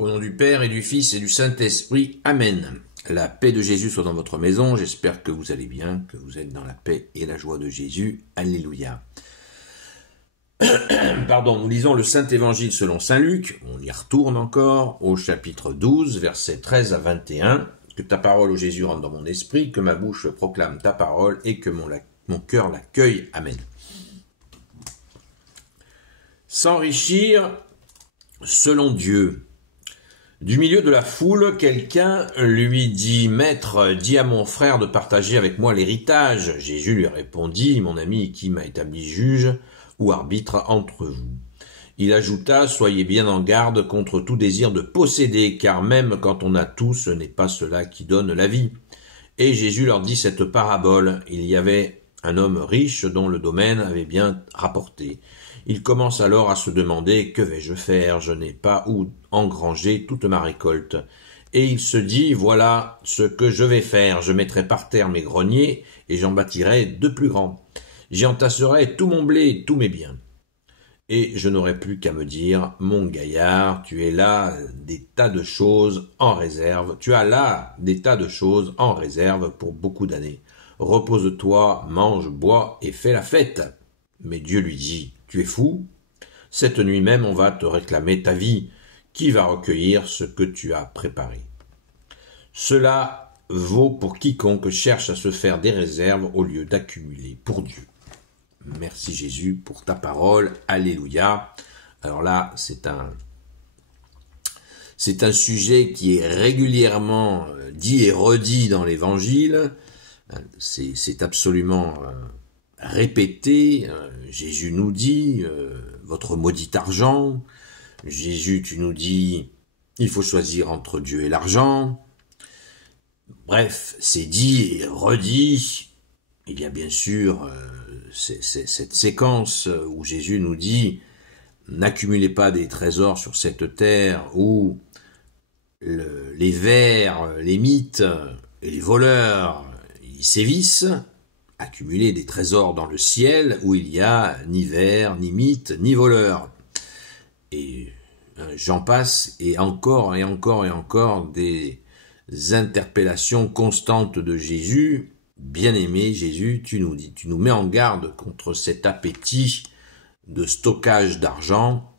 Au nom du Père et du Fils et du Saint-Esprit. Amen. La paix de Jésus soit dans votre maison. J'espère que vous allez bien, que vous êtes dans la paix et la joie de Jésus. Alléluia. Pardon, nous lisons le Saint-Évangile selon Saint Luc. On y retourne encore au chapitre 12, versets 13 à 21. Que ta parole, ô Jésus, rentre dans mon esprit, que ma bouche proclame ta parole et que mon cœur l'accueille. Amen. S'enrichir selon Dieu. Du milieu de la foule, quelqu'un lui dit « Maître, dis à mon frère de partager avec moi l'héritage. » Jésus lui répondit « Mon ami, qui m'a établi juge ou arbitre entre vous ?» Il ajouta « Soyez bien en garde contre tout désir de posséder, car même quand on a tout, ce n'est pas cela qui donne la vie. » Et Jésus leur dit cette parabole. Il y avait un homme riche dont le domaine avait bien rapporté. Il commence alors à se demander « Que vais-je faire? Je n'ai pas où engranger toute ma récolte. » Et il se dit « Voilà ce que je vais faire. Je mettrai par terre mes greniers et j'en bâtirai de plus grands. J'y entasserai tout mon blé et tous mes biens. Et je n'aurai plus qu'à me dire « Mon gaillard, tu es là des tas de choses en réserve. Tu as là des tas de choses en réserve pour beaucoup d'années. Repose-toi, mange, bois et fais la fête. » Mais Dieu lui dit « Tu es fou? Cette nuit même, on va te réclamer ta vie. Qui va recueillir ce que tu as préparé? » Cela vaut pour quiconque cherche à se faire des réserves au lieu d'accumuler pour Dieu. Merci Jésus pour ta parole. Alléluia. Alors là, c'est un sujet qui est régulièrement dit et redit dans l'Évangile. C'est absolument répété. Jésus nous dit votre maudit argent. Jésus, tu nous dis il faut choisir entre Dieu et l'argent. Bref, c'est dit et redit. Il y a bien sûr cette séquence où Jésus nous dit n'accumulez pas des trésors sur cette terre où les vers, les mythes et les voleurs ils sévissent. Accumulez des trésors dans le ciel où il y a ni vers, ni mythes, ni voleurs. Et j'en passe, et encore et encore et encore des interpellations constantes de Jésus. Bien-aimé Jésus, tu nous mets en garde contre cet appétit de stockage d'argent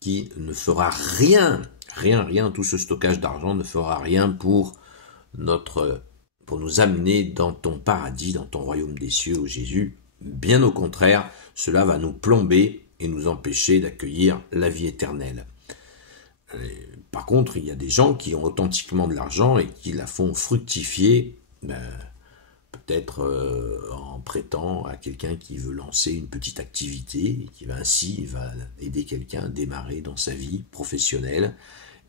qui ne fera rien, tout ce stockage d'argent ne fera rien pour nous amener dans ton paradis, dans ton royaume des cieux, ô Jésus. Bien au contraire, cela va nous plomber et nous empêcher d'accueillir la vie éternelle. Par contre, il y a des gens qui ont authentiquement de l'argent et qui la font fructifier, peut-être en prêtant à quelqu'un qui veut lancer une petite activité, et qui va aider quelqu'un à démarrer dans sa vie professionnelle,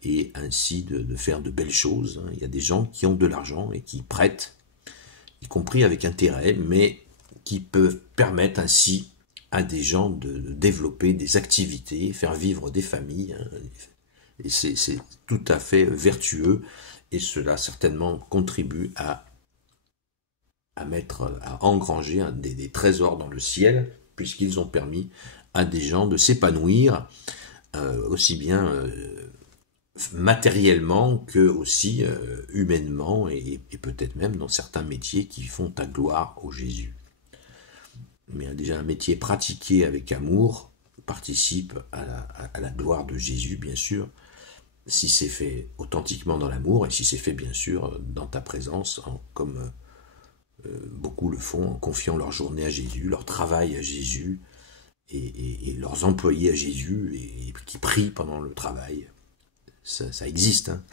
et ainsi de faire de belles choses. Il y a des gens qui ont de l'argent et qui prêtent, y compris avec intérêt, mais qui peuvent permettre ainsi à des gens de développer des activités, faire vivre des familles. Et c'est tout à fait vertueux, et cela certainement contribue à engranger des trésors dans le ciel, puisqu'ils ont permis à des gens de s'épanouir, aussi bien matériellement que aussi humainement, et peut-être même dans certains métiers qui font ta gloire au Jésus. Mais déjà un métier pratiqué avec amour participe à la gloire de Jésus, bien sûr, si c'est fait authentiquement dans l'amour, et si c'est fait bien sûr dans ta présence, comme beaucoup le font, en confiant leur journée à Jésus, leur travail à Jésus, et leurs employés à Jésus, et qui prient pendant le travail. Ça existe, hein.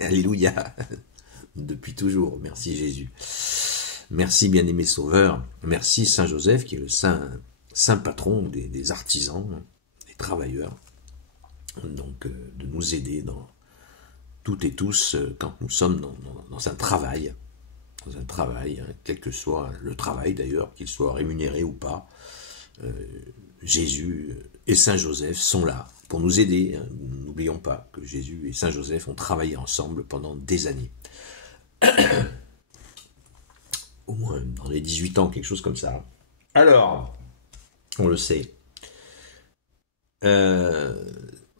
Alléluia, depuis toujours. Merci Jésus. Merci bien-aimé Sauveur. Merci Saint Joseph, qui est le saint patron des artisans, des travailleurs. Donc, de nous aider dans toutes et tous, quand nous sommes dans un travail. Dans un travail, hein, quel que soit le travail d'ailleurs, qu'il soit rémunéré ou pas. Jésus et Saint Joseph sont là pour nous aider. N'oublions pas que Jésus et Saint Joseph ont travaillé ensemble pendant des années. Au moins dans les 18 ans, quelque chose comme ça. Alors, on le sait.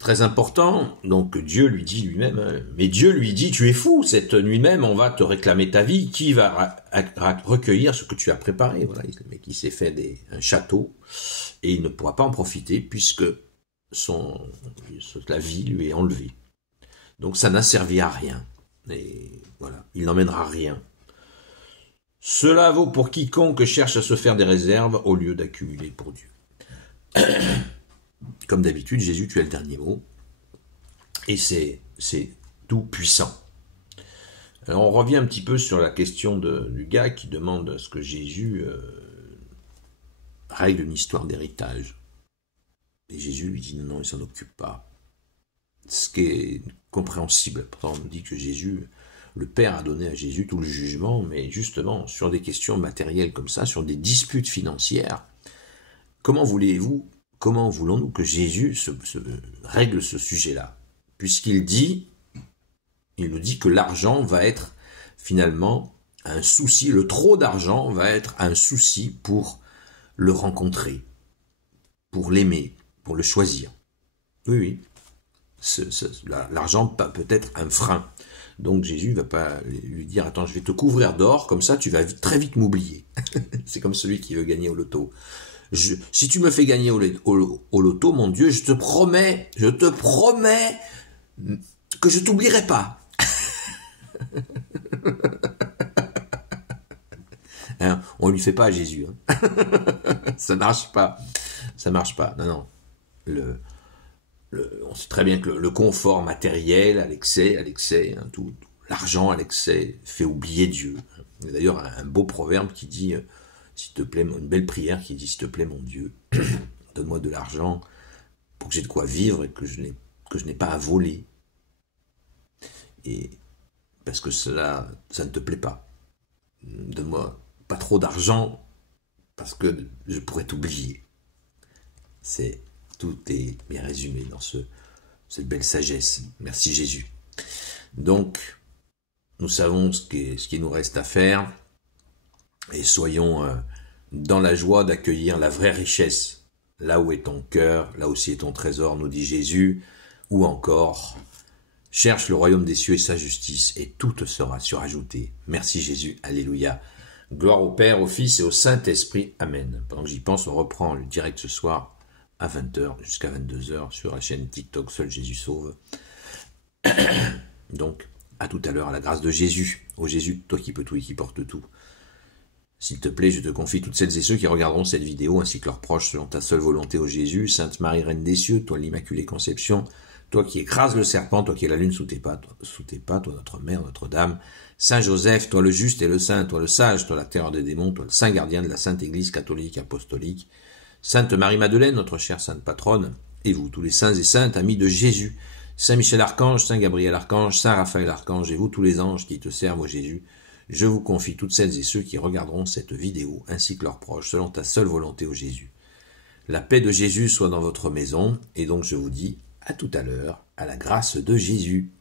très important, donc Dieu lui dit lui-même, mais Dieu lui dit, tu es fou, cette nuit même, on va te réclamer ta vie, qui va recueillir ce que tu as préparé? Voilà, le mec, il s'est fait un château, et il ne pourra pas en profiter, puisque la vie lui est enlevée. Donc ça n'a servi à rien, et voilà, il n'emmènera rien. Cela vaut pour quiconque cherche à se faire des réserves, au lieu d'accumuler pour Dieu. Comme d'habitude, Jésus, tu as le dernier mot, et c'est tout puissant. Alors on revient un petit peu sur la question du gars qui demande à ce que Jésus règle une histoire d'héritage. Et Jésus lui dit non, il s'en occupe pas. Ce qui est compréhensible. Pourtant on nous dit que Jésus, le Père a donné à Jésus tout le jugement, mais justement sur des questions matérielles comme ça, sur des disputes financières, comment voulons-nous que Jésus règle ce sujet-là? Puisqu'il nous dit que l'argent va être finalement un souci, le trop d'argent va être un souci pour le rencontrer, pour l'aimer, pour le choisir. Oui. L'argent peut être un frein. Donc Jésus ne va pas lui dire « Attends, je vais te couvrir d'or, comme ça tu vas très vite m'oublier. » C'est comme celui qui veut gagner au loto. Si tu me fais gagner au loto, mon Dieu, je te promets que je t'oublierai pas. Hein, on lui fait pas à Jésus. Hein. Ça marche pas. Non. On sait très bien que le confort matériel à l'excès, hein, tout l'argent à l'excès fait oublier Dieu. Il y a d'ailleurs un beau proverbe qui dit, s'il te plaît, une belle prière qui dit, s'il te plaît, mon Dieu, donne-moi de l'argent pour que j'ai de quoi vivre et que je n'ai pas à voler. Et parce que ça ne te plaît pas. Donne-moi pas trop d'argent parce que je pourrais t'oublier. Tout est bien résumé dans cette belle sagesse. Merci Jésus. Donc, nous savons ce qui nous reste à faire et soyons dans la joie d'accueillir la vraie richesse. Là où est ton cœur, là aussi est ton trésor, nous dit Jésus. Ou encore, cherche le royaume des cieux et sa justice et tout te sera surajouté. Merci Jésus. Alléluia. Gloire au Père, au Fils et au Saint-Esprit. Amen. Pendant que j'y pense, on reprend le direct ce soir à 20h jusqu'à 22h sur la chaîne TikTok Seul Jésus Sauve. Donc, à tout à l'heure, à la grâce de Jésus. Ô Jésus, toi qui peux tout et qui porte tout. S'il te plaît, je te confie toutes celles et ceux qui regarderont cette vidéo, ainsi que leurs proches, selon ta seule volonté, ô Jésus. Sainte Marie, Reine des cieux, toi l'Immaculée Conception, toi qui écrases le serpent, toi qui es la lune sous tes pas, toi notre Mère, notre Dame. Saint Joseph, toi le juste et le saint, toi le sage, toi la terreur des démons, toi le saint gardien de la Sainte Église catholique apostolique. Sainte Marie-Madeleine, notre chère sainte patronne, et vous, tous les saints et saintes, amis de Jésus, Saint Michel Archange, Saint Gabriel Archange, Saint Raphaël Archange, et vous, tous les anges qui te servent, ô Jésus, je vous confie toutes celles et ceux qui regarderont cette vidéo, ainsi que leurs proches, selon ta seule volonté, ô Jésus. La paix de Jésus soit dans votre maison, et donc je vous dis à tout à l'heure, à la grâce de Jésus.